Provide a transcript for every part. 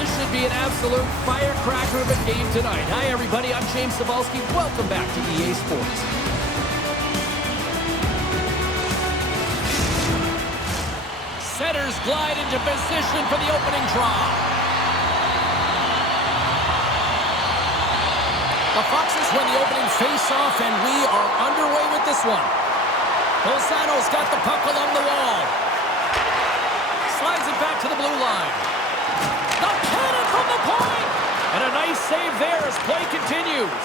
this should be an absolute firecracker of a game tonight. Hi, everybody. I'm James Cebulski. Welcome back to EA Sports. Setters glide into position for the opening draw. The Foxes win the opening face-off, and we are underway with this one. Bolzano's got the puck along the wall. Slides it back to the blue line. The cannon from the point! And a nice save there as play continues.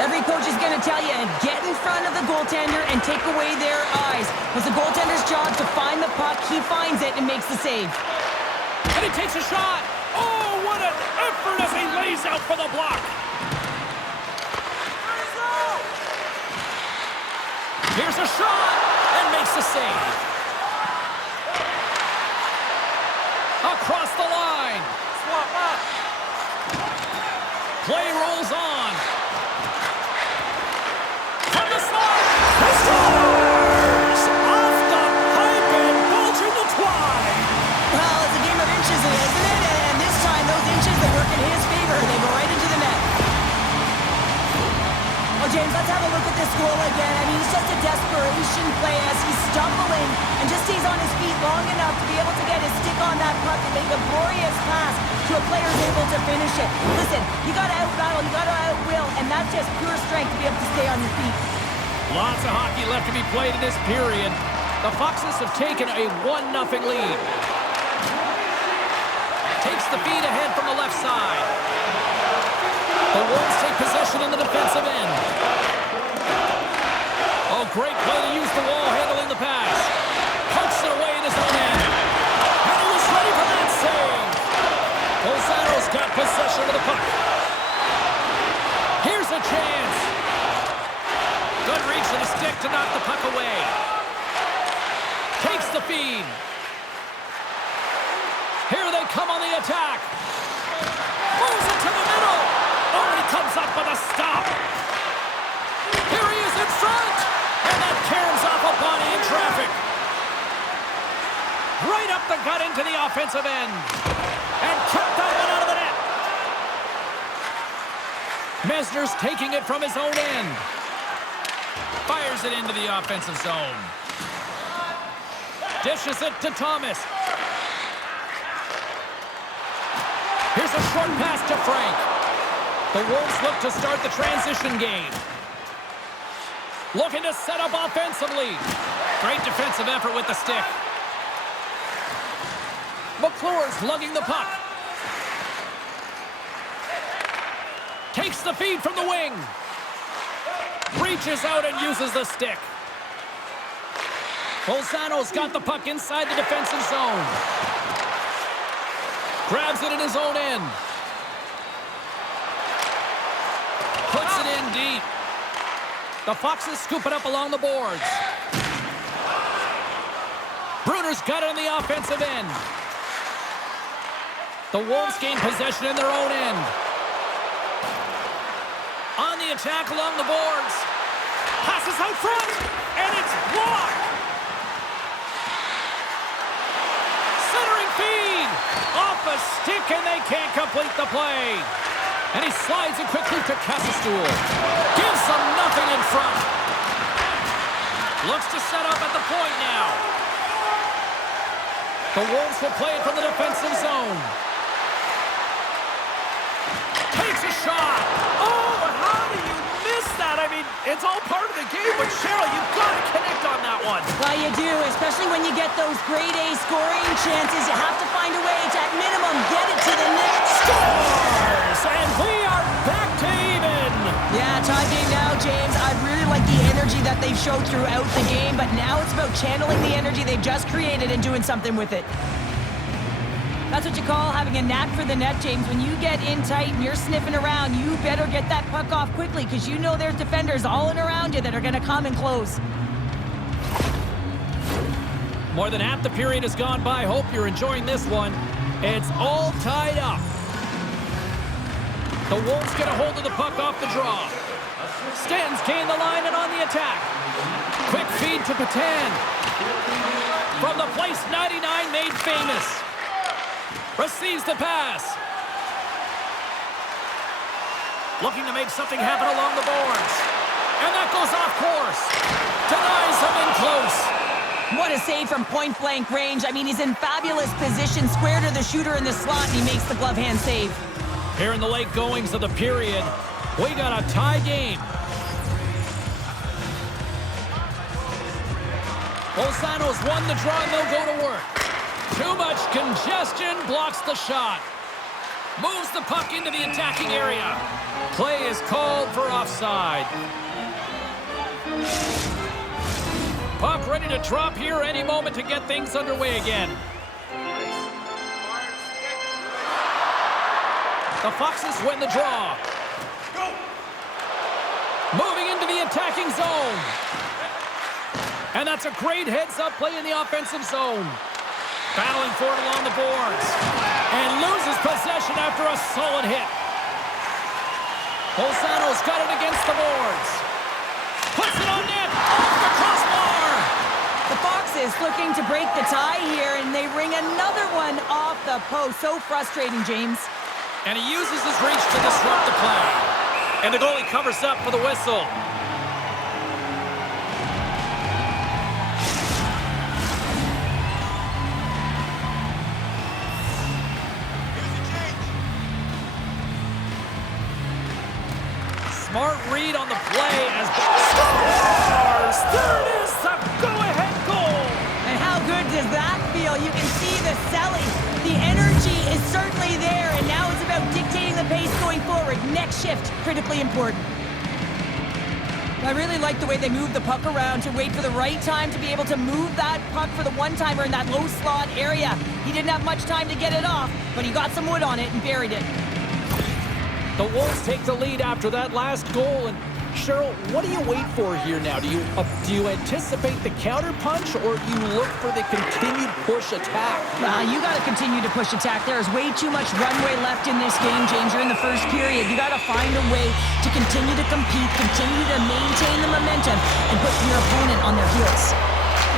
Every coach is going to tell you, get in front of the goaltender and take away their eyes. It's the goaltender's job to find the puck. He finds it and makes the save. And he takes a shot. Oh, what an effort as he lays out for the block. Here's a shot and makes the save. Across the line. Swap up. Play rolls on. From the slide. He scores! Off the pipe and bulging the twine. Well, it's a game of inches, isn't it? And this time, those inches, they work in his favor. They go right into the net. Well, James, let's have a look at this goal again. I mean, it's just a desperation play as he's stumbling and just stays on his feet long enough to be able to get his stick on that puck and make a glorious pass to a player who's able to finish it. Listen, you got to out-battle, you got to out-will, and that's just pure strength to be able to stay on your feet. Lots of hockey left to be played in this period. The Foxes have taken a 1-0 lead. Takes the feed ahead from the left side. The Wolves take possession in the defensive end. Oh, great play to use the wall handling the pass. Punks it away in his own end. And he was ready for that save. Bolzano's got possession of the puck. Here's a chance. Good reach of the stick to knock the puck away. Takes the feed. Here they come on the attack. Moves it to the middle. Oh, he comes up with a stop. Here he is in front. And that caroms off a body in traffic. Right up the gut into the offensive end. And kept that one out of the net. Mesner's taking it from his own end. Fires it into the offensive zone. Dishes it to Thomas. Here's a short pass to Frank. The Wolves look to start the transition game. Looking to set up offensively. Great defensive effort with the stick. McClure's lugging the puck. Takes the feed from the wing. Reaches out and uses the stick. Bolzano's got the puck inside the defensive zone. Grabs it in his own end. Puts it in deep. The Foxes scoop it up along the boards. Bruner's got it on the offensive end. The Wolves gain possession in their own end. On the attack along the boards. Passes out front, and it's blocked. Centering feed. Off a stick, and they can't complete the play. And he slides it quickly to Kåsastul. Gives them nothing in front. Looks to set up at the point now. The Wolves will play it from the defensive zone. Takes a shot. Oh, how do you miss that? I mean, it's all part of the game, but Cheryl, you've got to connect on that one. Well, you do, especially when you get those grade A scoring chances. You have to find a way to, at minimum, get it to the net. Scores! And we are back to even. Yeah, tie game now, James. I really like the energy that they've showed throughout the game, but now it's about channeling the energy they've just created and doing something with it. That's what you call having a knack for the net, James. When you get in tight and you're sniffing around, you better get that puck off quickly because you know there's defenders all in around you that are going to come and close. More than half the period has gone by. Hope you're enjoying this one. It's all tied up. The Wolves get a hold of the puck off the draw. Stans gain the line and on the attack. Quick feed to Petan. From the place 99 made famous. Receives the pass. Looking to make something happen along the boards. And that goes off course. Denies him in close. What a save from point-blank range. I mean, he's in fabulous position, square to the shooter in the slot, and he makes the glove hand save. Here in the late goings of the period, we got a tie game. Bolzano's won the draw, and they'll go to work. Too much congestion, blocks the shot. Moves the puck into the attacking area. Play is called for offside. Puck ready to drop here any moment to get things underway again. The Foxes win the draw. Moving into the attacking zone. And that's a great heads-up play in the offensive zone. Battling for it along the boards. And loses possession after a solid hit. Bolzano's got it against the boards. Puts it on net. Off the crossbar. The Foxes looking to break the tie here, and they ring another one off the post. So frustrating, James. And he uses his reach to disrupt the play. And the goalie covers up for the whistle. Smart read on the play as scores! There it is, the go-ahead goal! And how good does that feel? You can see the selling. The energy is certainly there, and now it's about dictating the pace going forward. Next shift, critically important. I really like the way they move the puck around to wait for the right time to be able to move that puck for the one-timer in that low slot area. He didn't have much time to get it off, but he got some wood on it and buried it. The Wolves take the lead after that last goal. And Cheryl, what do you wait for here now? Do you anticipate the counter punch, or do you look for the continued push attack? You got to continue to push attack. There is way too much runway left in this game, James. You're in the first period. You got to find a way to continue to compete, continue to maintain the momentum, and put your opponent on their heels.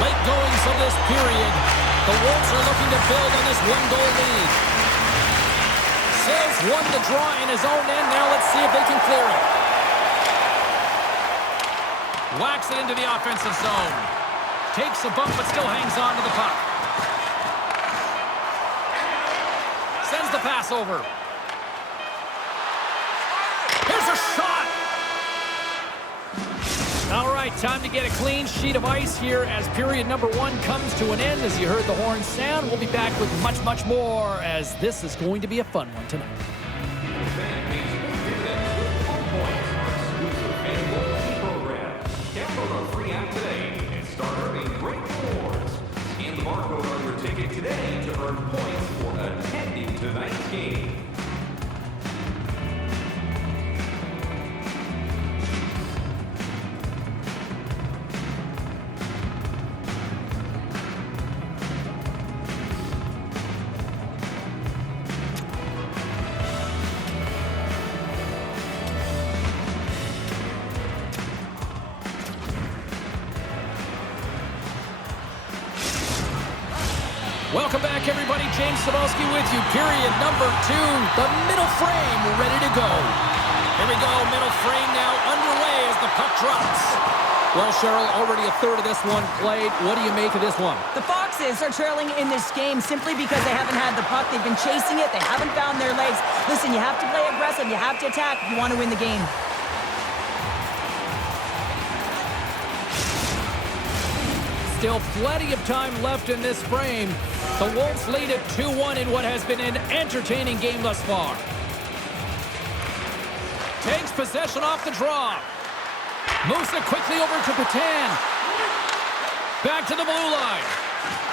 Late goings of this period, the Wolves are looking to build on this one-goal lead. Sill's won the draw in his own end. Now let's see if they can clear it. Whacks it into the offensive zone. Takes a bump but still hangs on to the puck. Sends the pass over. Here's a shot. All right, time to get a clean sheet of ice here as period number 1 comes to an end. As you heard the horn sound, we'll be back with much, much more, as this is going to be a fun one tonight. Download our free app today and start earning great rewards. Scan the barcode on your ticket today to earn points for attending tonight's game. Welcome back, everybody. James Cebulski with you. Period number 2. The middle frame ready to go. Here we go. Middle frame now underway as the puck drops. Well, Cheryl, already a third of this one played. What do you make of this one? The Foxes are trailing in this game simply because they haven't had the puck. They've been chasing it. They haven't found their legs. Listen, you have to play aggressive. You have to attack if you want to win the game. Still plenty of time left in this frame. The Wolves lead at 2-1 in what has been an entertaining game thus far. Takes possession off the draw. Moves it quickly over to Petan. Back to the blue line.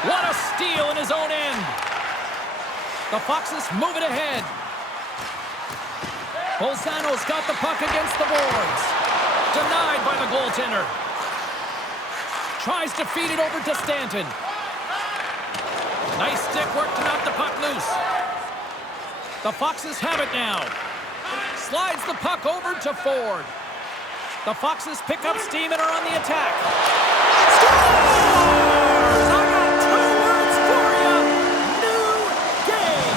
What a steal in his own end. The Foxes move it ahead. Bolzano's got the puck against the boards. Denied by the goaltender. Tries to feed it over to Stanton. Nice stick work to knock the puck loose. The Foxes have it now. Slides the puck over to Ford. The Foxes pick up steam and are on the attack. Scores! I got 2 words for you. New game.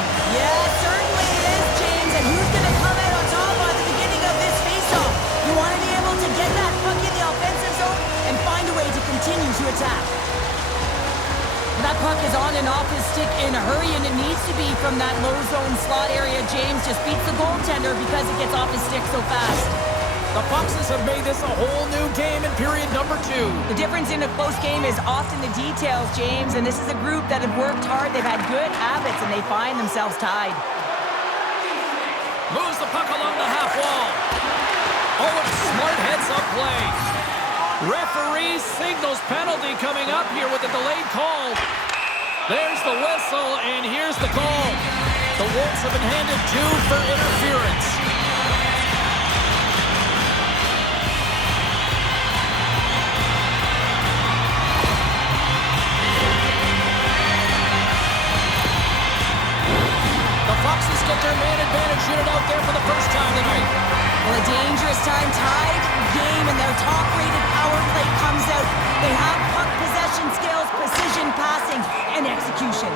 to be from that low zone slot area. James just beats the goaltender because it gets off his stick so fast. The Foxes have made this a whole new game in period number 2. The difference in a close game is often the details, James, and this is a group that have worked hard. They've had good habits, and they find themselves tied. Moves the puck along the half wall. Oh, and a smart heads-up play. Referee signals penalty coming up here with a delayed call. There's the whistle, and here's the call. The Wolves have been handed 2 for interference. Foxes get their man advantage unit out there for the first time tonight. Well, a dangerous time, tied game, and their top-rated power play comes out. They have puck possession skills, precision passing, and execution.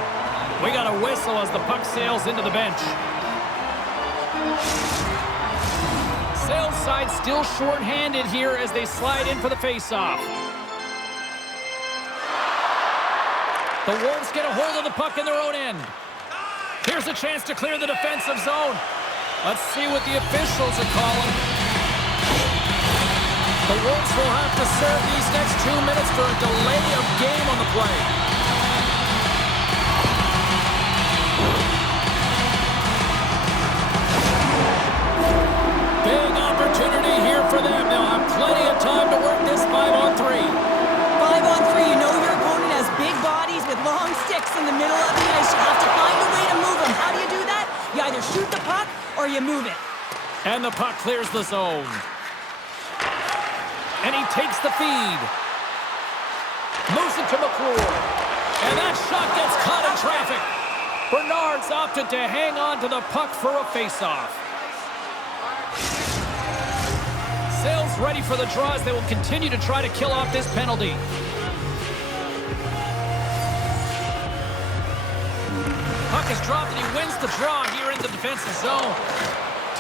We got a whistle as the puck sails into the bench. Sale's side still short-handed here as they slide in for the face-off. The Wolves get a hold of the puck in their own end. Here's a chance to clear the defensive zone. Let's see what the officials are calling. The Wolves will have to serve these next 2 minutes for a delay of game on the play. Big opportunity here for them. They'll have plenty of time to work this 5-on-3. 5-on-3, you know your opponent has big bodies with long sticks in the middle of the ice. You have to find a way to move them. How do you do that? You either shoot the puck or you move it. And the puck clears the zone. And he takes the feed. Moves it to McClure. And that shot gets caught in traffic. Bernard's opted to hang on to the puck for a face-off. Sale's ready for the draw as they will continue to try to kill off this penalty. Puck is dropped and he wins the draw here in the defensive zone.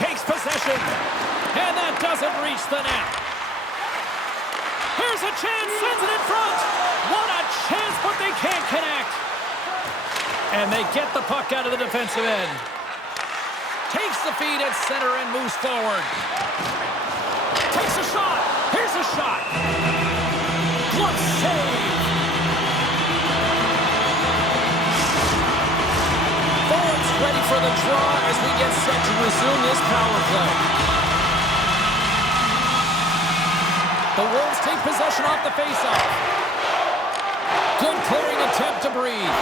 Takes possession. And that doesn't reach the net. Here's a chance, sends it in front. What a chance, but they can't connect. And they get the puck out of the defensive end. Takes the feed at center and moves forward. Takes a shot. Here's a shot. Glove save. Forwards ready for the draw as we get set to resume this power play. The Wolves take possession off the faceoff. Good clearing attempt to breathe.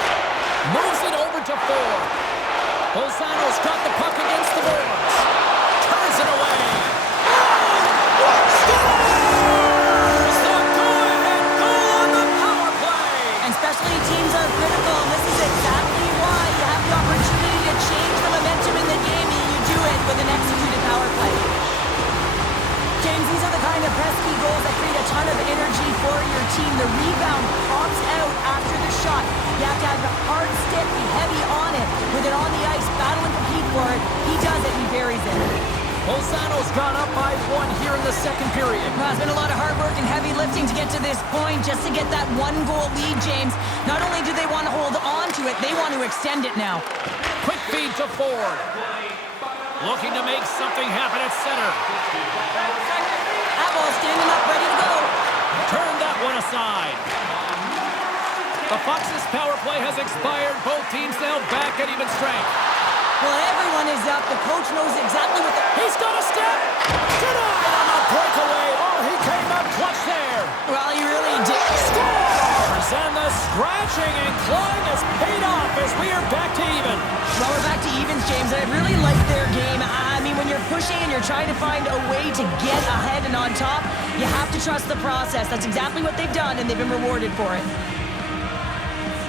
Moves it over to Ford. Bolzano's got the puck against the boards. Turns it away. Scores! The go-ahead goal on the power play! And specialty teams are critical, and this is exactly why you have the opportunity to change the momentum in the game, and you do it with an executed power play. James, these are the kind of pesky goals that create a ton of energy for your team. The rebound pops out after the shot. You have to have a hard stick, be heavy on it. With it on the ice, battle and compete for it. He does it, he buries it. Bolzano's gone up by 1 here in the second period. Well, it's been a lot of hard work and heavy lifting to get to this point, just to get that 1-goal lead, James. Not only do they want to hold on to it, they want to extend it now. Quick feed to Ford. Looking to make something happen at center. Atwal standing up, ready to go. Turn that one aside. The Foxes' power play has expired. Both teams now back at even strength. Well, everyone is up. The coach knows exactly what the... He's got a step. Denied on the breakaway. Oh, he came up clutch there. Well, he really did. Scores! And the scratching and clawing has paid off as we are back to even. Well, we're back to evens, James. I really like their game. I mean, when you're pushing and you're trying to find a way to get ahead and on top, you have to trust the process. That's exactly what they've done, and they've been rewarded for it.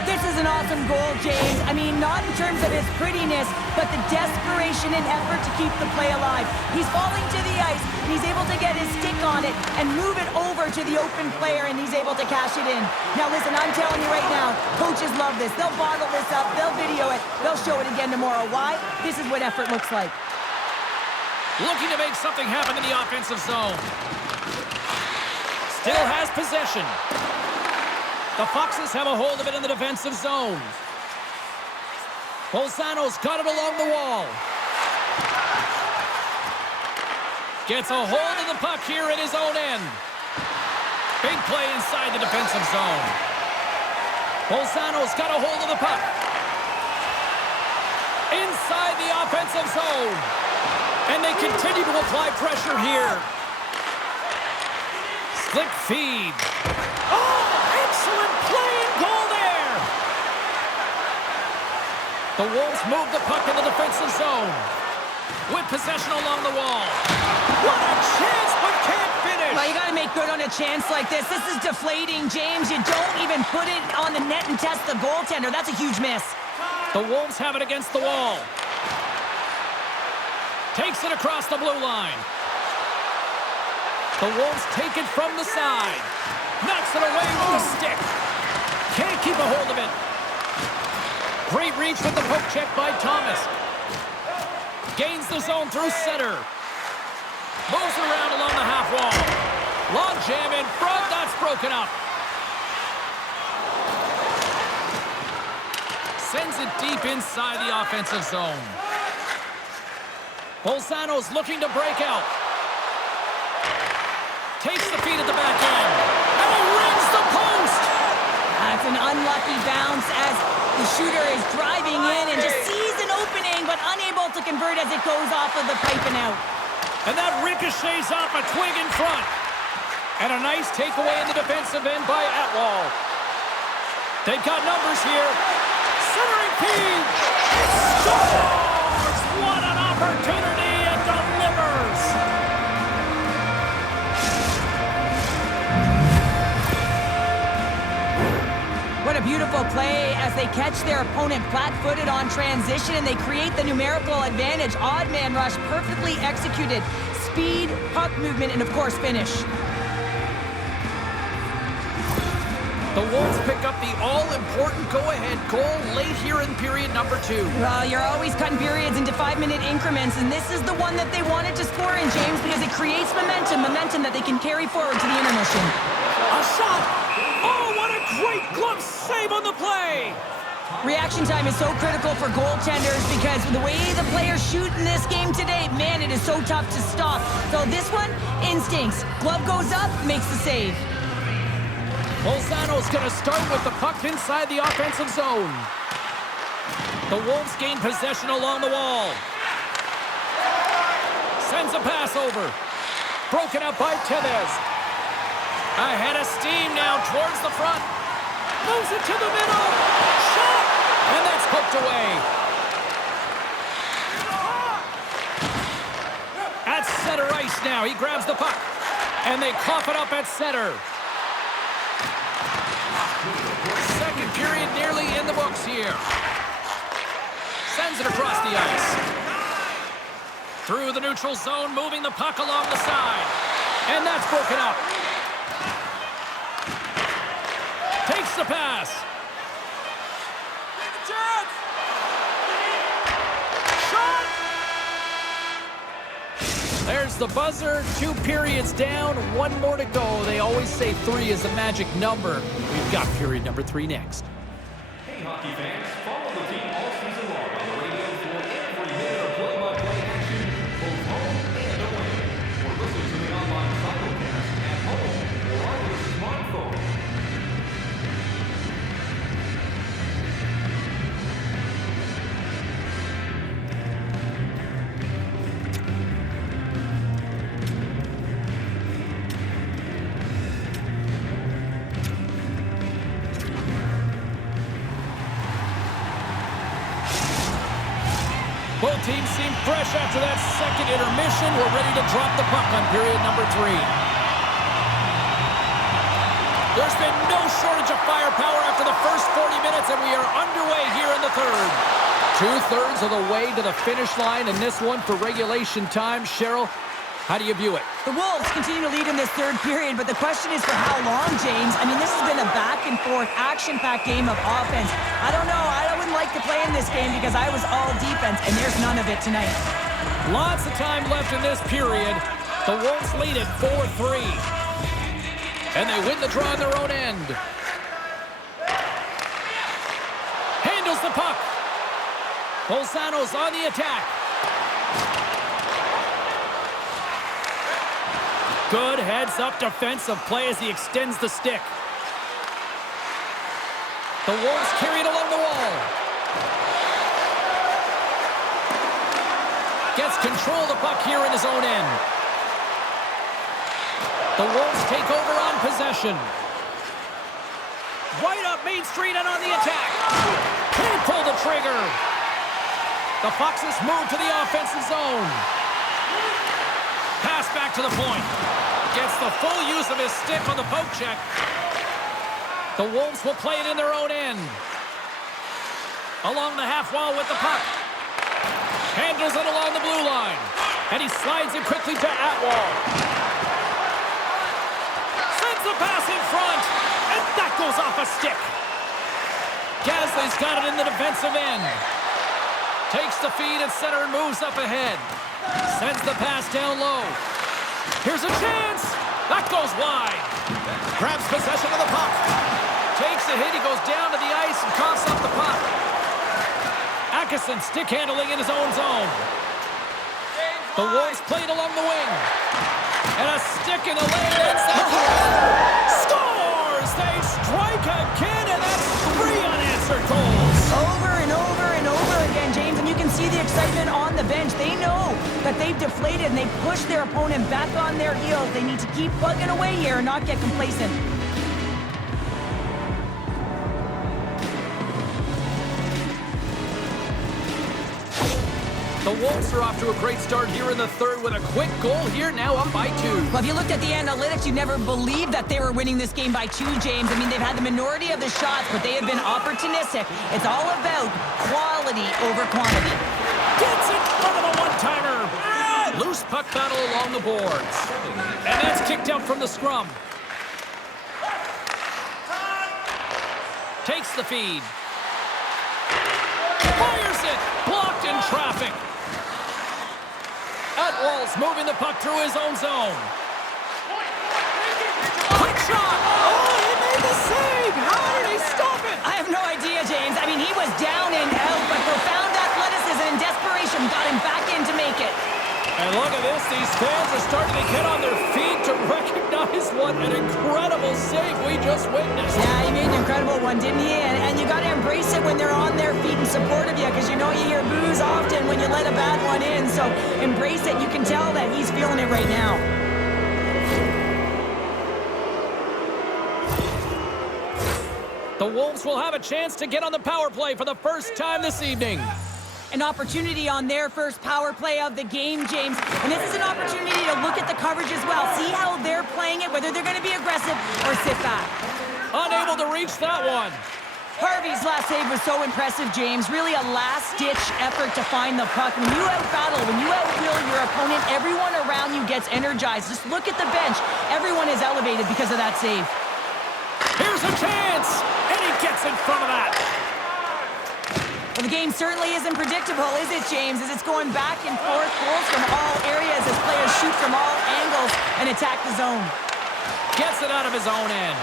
This is an awesome goal, James. I mean, not in terms of its prettiness, but the desperation and effort to keep the play alive. He's falling to the ice, and he's able to get his stick on it and move it over to the open player, and he's able to cash it in. Now, listen, I'm telling you right now, coaches love this. They'll bottle this up. They'll video it. They'll show it again tomorrow. Why? This is what effort looks like. Looking to make something happen in the offensive zone. Still has possession. The Foxes have a hold of it in the defensive zone. Bolzano's got it along the wall. Gets a hold of the puck here at his own end. Big play inside the defensive zone. Bolzano's got a hold of the puck. Inside the offensive zone. And they continue to apply pressure here. Slick feed. Oh, excellent play and goal there. The Wolves move the puck in the defensive zone. With possession along the wall. What a chance, but can't finish. Well, you got to make good on a chance like this. This is deflating, James. You don't even put it on the net and test the goaltender. That's a huge miss. The Wolves have it against the wall. Takes it across the blue line. The Wolves take it from the side. Knocks it away with the stick. Can't keep a hold of it. Great reach with the poke check by Thomas. Gains the zone through center. Moves it around along the half wall. Long jam in front. That's broken up. Sends it deep inside the offensive zone. Bolzano's looking to break out. Takes the feed at the back end. And he rings the post. That's an unlucky bounce as the shooter is driving in and just sees an opening, but unable to convert as it goes off of the pipe and out. And that ricochets off a twig in front. And a nice takeaway in the defensive end by Atwal. They've got numbers here. Centering feed. It scores! What an opportunity! It delivers! What a beautiful play as they catch their opponent flat-footed on transition and they create the numerical advantage. Odd man rush, perfectly executed. Speed, puck movement, and of course finish. The Wolves pick up the all-important go-ahead goal late here in period number 2. Well, you're always cutting periods into 5-minute increments, and this is the one that they wanted to score in, James, because it creates momentum that they can carry forward to the intermission. A shot! Oh, what a great glove save on the play! Reaction time is so critical for goaltenders because the way the players shoot in this game today, man, it is so tough to stop. So this one, instincts. Glove goes up, makes the save. Bolzano's going to start with the puck inside the offensive zone. The Wolves gain possession along the wall. Sends a pass over. Broken up by Tevez. Ahead of steam now towards the front. Moves it to the middle. Shot! And that's poked away. At center ice now. He grabs the puck. And they cough it up at center. Second period nearly in the books here. Sends it across the ice. Through the neutral zone, moving the puck along the side. And that's broken up. Takes the pass. Shot! There's the buzzer. 2 periods down, 1 more to go. They always say 3 is a magic number. We've got period number 3 next. Hey, hockey fans, follow the team all season long on the radio for every minute of play-by-play action, both home and away. Or listen to the online simulcast at home or on your smartphone. Both teams seem fresh after that second intermission. We're ready to drop the puck on period number 3. There's been no shortage of firepower after the first 40 minutes, and we are underway here in the third. 2/3 of the way to the finish line in this one for regulation time. Cheryl, how do you view it? The Wolves continue to lead in this third period, but the question is for how long, James? I mean, this has been a back-and-forth, action-packed game of offense. I don't know. I wouldn't like to play in this game because I was all defense, and there's none of it tonight. Lots of time left in this period. The Wolves lead it 4-3. And they win the draw on their own end. Handles the puck. Bolzano's on the attack. Good heads-up defensive play as he extends the stick. The Wolves carry it along the wall. Gets control of the puck here in his own end. The Wolves take over on possession. Right up Main Street and on the attack. Can't pull the trigger. The Foxes move to the offensive zone. Pass back to the point. Gets the full use of his stick on the poke check. The Wolves will play it in their own end. Along the half wall with the puck. Handles it along the blue line. And he slides it quickly to Atwal. Sends the pass in front. And that goes off a stick. Gazley's got it in the defensive end. Takes the feed at center and moves up ahead. Sends the pass down low. Here's a chance. That goes wide. Grabs possession of the puck. Takes a hit. He goes down to the ice and coughs up the puck. Atkinson stick handling in his own zone. The Wolves played along the wing. And a stick in the lane ends that. Scores! They strike again, and that's 3 unanswered goals. Over and over and over again, James, and you can see the excitement on the bench. They know that they've deflated and they pushed their opponent back on their heels. They need to keep plugging away here and not get complacent. The Wolves are off to a great start here in the third with a quick goal here, now up by 2. Well, if you looked at the analytics, you'd never believe that they were winning this game by 2, James. I mean, they've had the minority of the shots, but they have been opportunistic. It's all about quality over quantity. Gets in front of a one-timer. Loose puck battle along the boards. And that's kicked out from the scrum. Takes the feed. Fires it. Blocked in traffic. Atwal's moving the puck through his own zone. Quick shot! Oh, he made the save! How did he stop it? I have no idea, James. I mean, he was down and out, but profound athleticism and desperation got him back in to make it. And look at this. These fans are starting to get on their feet to recognize what an incredible save we just witnessed. Yeah, he made an incredible one, didn't he? And you got to embrace it when they're on their feet in support of you, because you know you hear boos often when you let a bad one in. So embrace it. You can tell that he's feeling it right now. The Wolves will have a chance to get on the power play for the first time this evening. An opportunity on their first power play of the game, James. And this is an opportunity to look at the coverage as well. See how they're playing it, whether they're going to be aggressive or sit back. Unable to reach that one. Harvey's last save was so impressive, James. Really a last-ditch effort to find the puck. When you out-battle, when you out-will your opponent, everyone around you gets energized. Just look at the bench. Everyone is elevated because of that save. Here's a chance! And he gets in front of that. Well, the game certainly isn't predictable, is it, James? As it's going back and forth, goals from all areas as players shoot from all angles and attack the zone. Gets it out of his own end.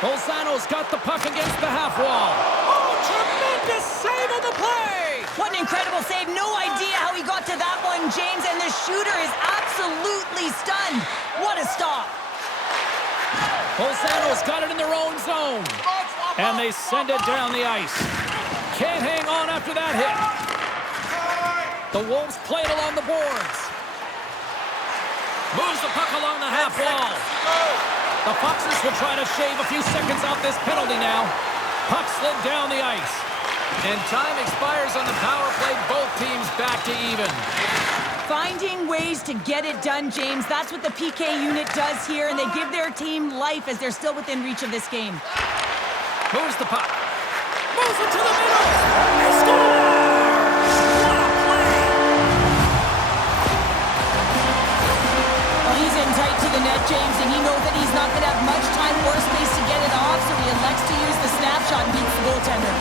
Bolzano's got the puck against the half wall. Oh, tremendous save on the play! What an incredible save. No idea how he got to that one, James, and the shooter is absolutely stunned. What a stop. Bolzano's got it in their own zone. And they send it down the ice. Can't hang on after that hit. The Wolves play it along the boards. Moves the puck along the half wall. The Foxes will try to shave a few seconds off this penalty now. Puck slid down the ice. And time expires on the power play. Both teams back to even. Finding ways to get it done, James. That's what the PK unit does here, and they give their team life as they're still within reach of this game. Moves the puck. Moves it to the middle. He scores! What a play! Well, he's in tight to the net, James, and he knows that he's not going to have much time or space to get it off, so he elects to use the snapshot and beats the goaltender.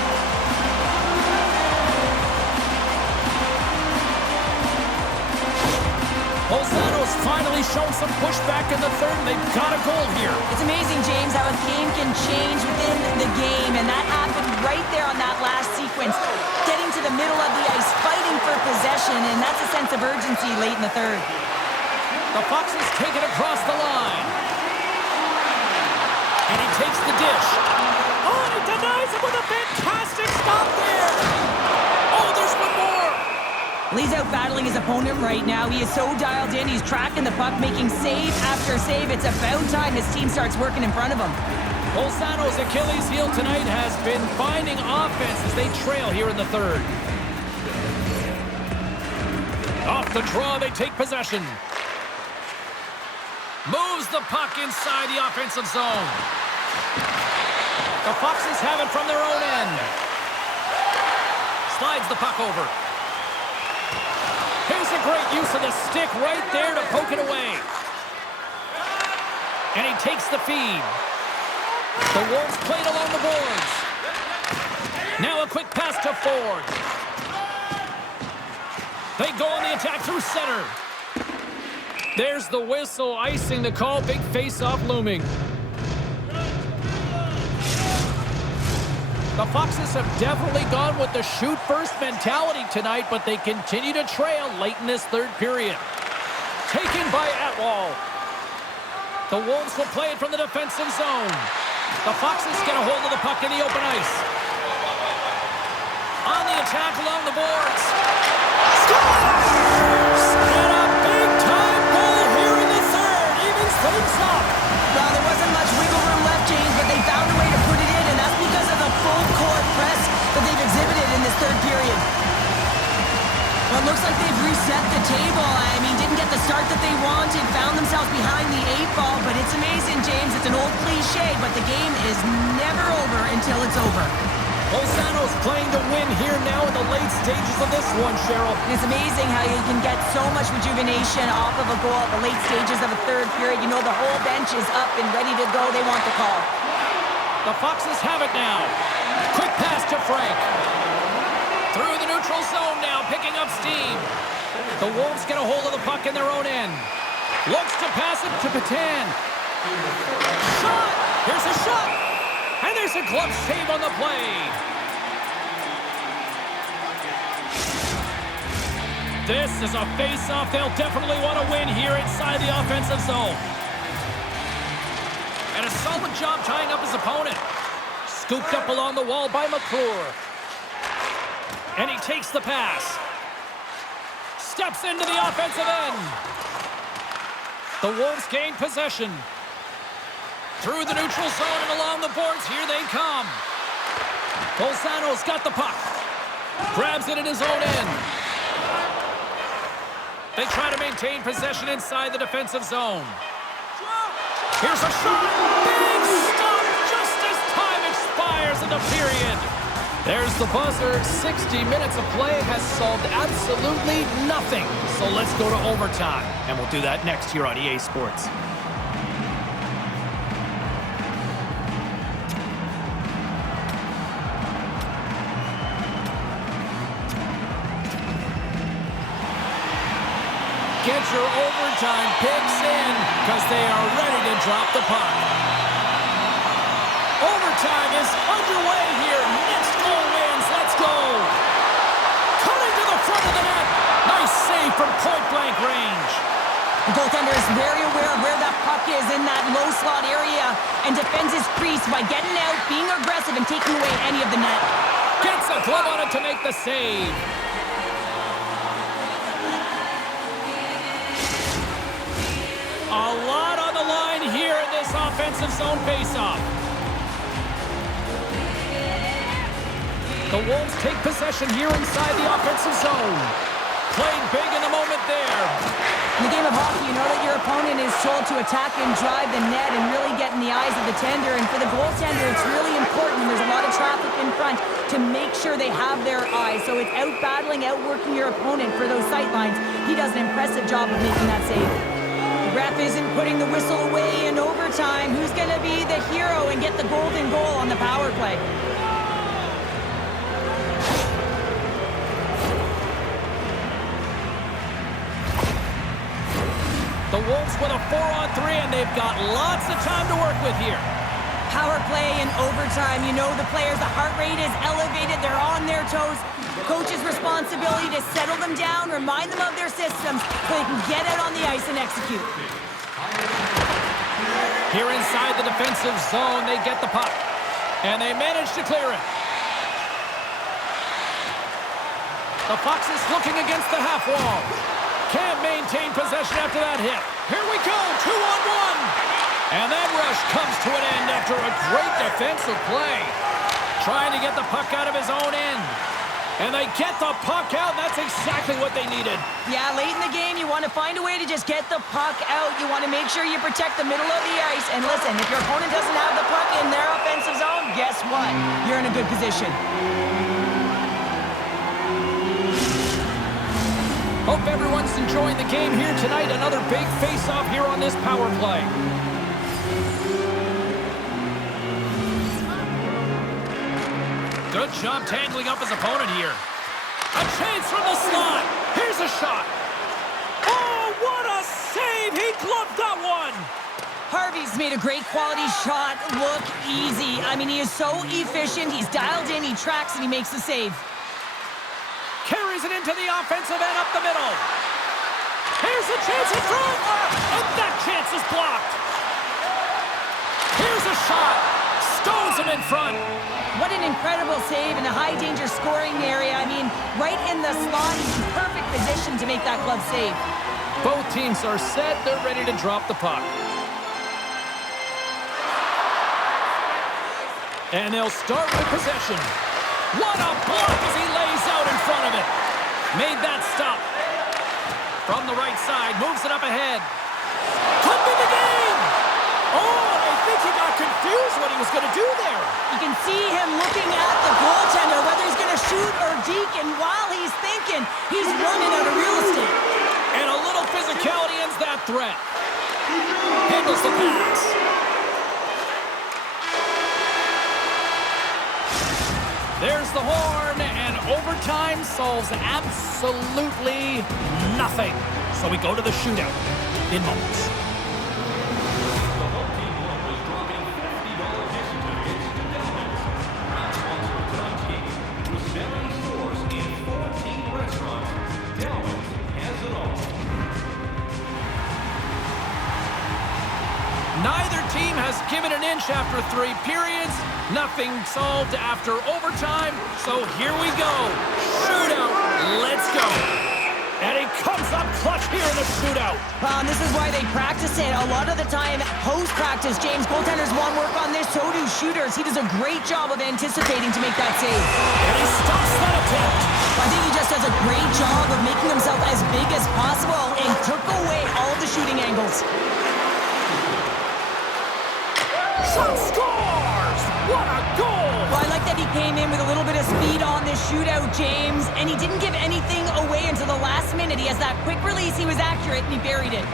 Bolzano's finally shown some pushback in the third, and they've got a goal here. It's amazing, James, how a game can change within the game, and that happened right there on that last sequence. Getting to the the middle of the ice, fighting for possession, and that's a sense of urgency late in the third. The Foxes take it across the line. And he takes the dish. Oh, and he denies him with a fantastic stop there. Oh, there's one more. He's out battling his opponent right now. He is so dialed in. He's tracking the puck, making save after save. It's about time his team starts working in front of him. Bolzano's Achilles heel tonight has been finding offense as they trail here in the third. Off the draw, they take possession. Moves the puck inside the offensive zone. The Foxes have it from their own end. Slides the puck over. Here's a great use of the stick right there to poke it away. And he takes the feed. The Wolves played along the boards. Now a quick pass to Ford. They go on the attack through center. There's the whistle, icing the call. Big face-off looming. The Foxes have definitely gone with the shoot-first mentality tonight, but they continue to trail late in this third period. Taken by Atwal. The Wolves will play it from the defensive zone. The Foxes get a hold of the puck in the open ice. On the attack along the boards. Scores! And a big-time goal here in the third. Evens things up. Well, there wasn't much wiggle room left, James, but they found a way to put it in, and that's because of the full-court press that they've exhibited in this third period. Well, it looks like they've reset the table. I mean, didn't get the start that they wanted, found themselves behind the 8-ball, but it's amazing, James. It's an old cliche, but the game is never over until it's over. Bolzano's playing to win here now in the late stages of this one, Cheryl. It's amazing how you can get so much rejuvenation off of a goal at the late stages of a third period. You know the whole bench is up and ready to go. They want the call. The Foxes have it now. Quick pass to Frank. Through the neutral zone now, picking up steam. The Wolves get a hold of the puck in their own end. Looks to pass it to Petan. Shot! Here's a shot! And there's a glove save on the play. This is a face-off they'll definitely want to win here inside the offensive zone. And a solid job tying up his opponent. Scooped up along the wall by McClure. And he takes the pass. Steps into the offensive end. The Wolves gain possession. Through the neutral zone and along the boards, here they come. Bolzano's got the puck. Grabs it in his own end. They try to maintain possession inside the defensive zone. Here's a shot. Big stop just as time expires in the period. There's the buzzer. 60 minutes of play has solved absolutely nothing. So let's go to overtime. And we'll do that next here on EA Sports. Get your overtime picks in because they are ready to drop the puck. Overtime is underway here. Next goal wins. Let's go. Coming to the front of the net. Nice save from point-blank range. The goaltender is very aware of where that puck is in that low slot area and defends his crease by getting out, being aggressive, and taking away any of the net. Gets a glove on it to make the save. A lot on the line here in this offensive zone faceoff. The Wolves take possession here inside the offensive zone. Played big in the moment there. In the game of hockey, you know that your opponent is told to attack and drive the net and really get in the eyes of the tender. And for the goaltender, it's really important when there's a lot of traffic in front to make sure they have their eyes. So it's out-battling, outworking your opponent for those sight lines. He does an impressive job of making that save. The ref isn't putting the whistle away in overtime. Who's going to be the hero and get the golden goal on the power play? The Wolves with a 4-on-3, and they've got lots of time to work with here. Power play in overtime. You know the players, the heart rate is elevated. They're on their toes. Coaches responsibility to settle them down, remind them of their systems, so they can get out on the ice and execute. Here inside the defensive zone, they get the puck. And they manage to clear it. The Foxes looking against the half wall. Can't maintain possession after that hit. Here we go, 2-on-1. And that rush comes to an end after a great defensive play. Trying to get the puck out of his own end. And they get the puck out, and that's exactly what they needed. Yeah, late in the game, you want to find a way to just get the puck out. You want to make sure you protect the middle of the ice. And listen, if your opponent doesn't have the puck in their offensive zone, guess what? You're in a good position. Hope everyone's enjoying the game here tonight. Another big face-off here on this power play. Good job tangling up his opponent here. A chance from the slot. Here's a shot. Oh, what a save. He gloved that one. Harvey's made a great quality shot look easy. I mean, he is so efficient. He's dialed in, he tracks, and he makes the save. Carries it into the offensive end up the middle. Here's a chance in front. And that chance is blocked. Here's a shot. Stones him in front. What an incredible save in a high-danger scoring area. I mean, right in the slot, he's in perfect position to make that glove save. Both teams are set. They're ready to drop the puck. And they'll start with possession. What a block as he lays out in front of it. Made that stop. From the right side, moves it up ahead. Could be the game! Oh, I think he got confused what he was going to do there. You can see him looking at the goaltender, whether he's going to shoot or deke, and while he's thinking, he's running out of real estate. And a little physicality ends that threat. Handles the pass. There's the horn, and overtime solves absolutely nothing. So we go to the shootout in moments. The home team is dropping $50 gift certificates to Delmon's, proud sponsor of tonight's game. With 70 stores in 14 restaurants, Delmon's has it all. Neither team has given an inch after 3 periods. Nothing solved after overtime. So here we go. Shootout. Let's go. And he comes up clutch here in the shootout. Well, and this is why they practice it. A lot of the time, post-practice, James, goaltenders want work on this, so do shooters. He does a great job of anticipating to make that save. And he stops that attempt. I think he just does a great job of making himself as big as possible and took away all of the shooting angles. Shot scores! What a goal! Well, I like that he came in with a little bit of speed on this shootout, James, and he didn't give anything away until the last minute. He has that quick release, he was accurate, and he buried it.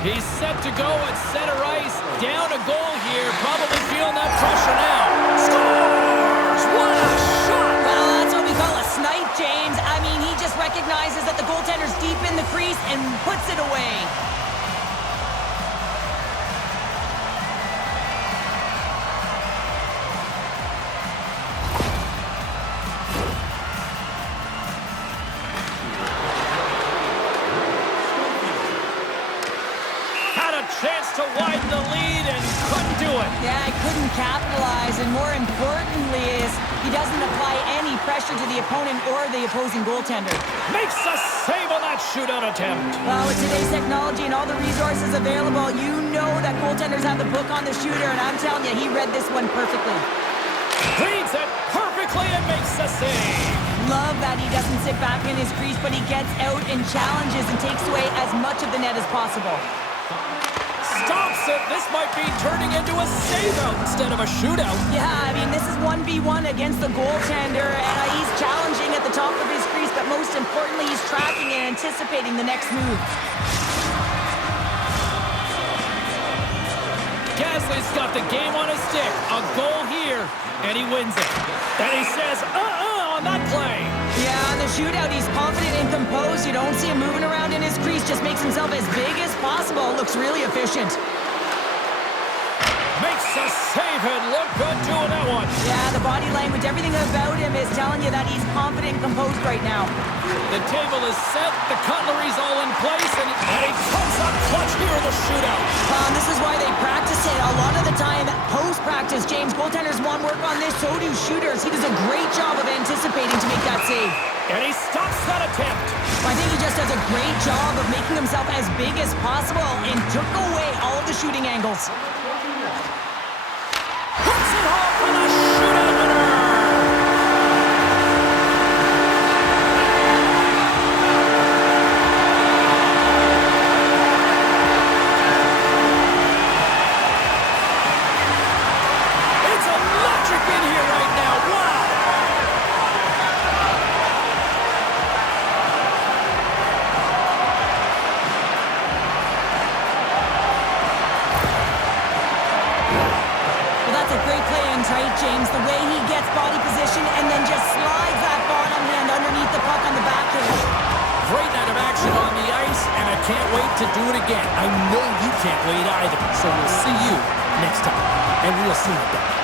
He's set to go at center ice. Down a goal here. Probably feeling that pressure now. Scores! What a shot! Well, that's what we call a snipe, James. I mean, he just recognizes that the goaltender's deep in the crease and puts it away. Chance to widen the lead and couldn't do it. Yeah, he couldn't capitalize, and more importantly is he doesn't apply any pressure to the opponent or the opposing goaltender. Makes a save on that shootout attempt. Well, with today's technology and all the resources available, you know that goaltenders have the book on the shooter, and I'm telling you, he read this one perfectly. Reads it perfectly and makes a save. Love that he doesn't sit back in his crease, but he gets out and challenges and takes away as much of the net as possible. Stops it. This might be turning into a save-out instead of a shootout. Yeah, I mean, this is 1v1 against the goaltender, and he's challenging at the top of his crease, but most importantly, he's tracking and anticipating the next move. Gazley's got the game on his stick. A goal here, and he wins it. Then he says, on that play. Yeah, on the shootout, he's confident and composed. You don't see him moving around in his crease. Just makes himself as big as possible. Looks really efficient. Makes a save and look good doing that one. Yeah, the The body language, everything about him is telling you that he's confident and composed right now. The table is set, the cutlery's all in place, and he comes up clutch here in the shootout. This is why they practice it. A lot of the time, post-practice, James, goaltenders want work on this, so do shooters. He does a great job of anticipating to make that save. And he stops that attempt. I think he just does a great job of making himself as big as possible and took away all of the shooting angles. Puts it home for the shootout winner. It's electric in here right now. Wow. Right, James, the way he gets body position and then just slides that bottom hand underneath the puck on the backhand. Great night of action on the ice, and I can't wait to do it again. I know you can't wait either, so we'll see you next time, and we'll see you back.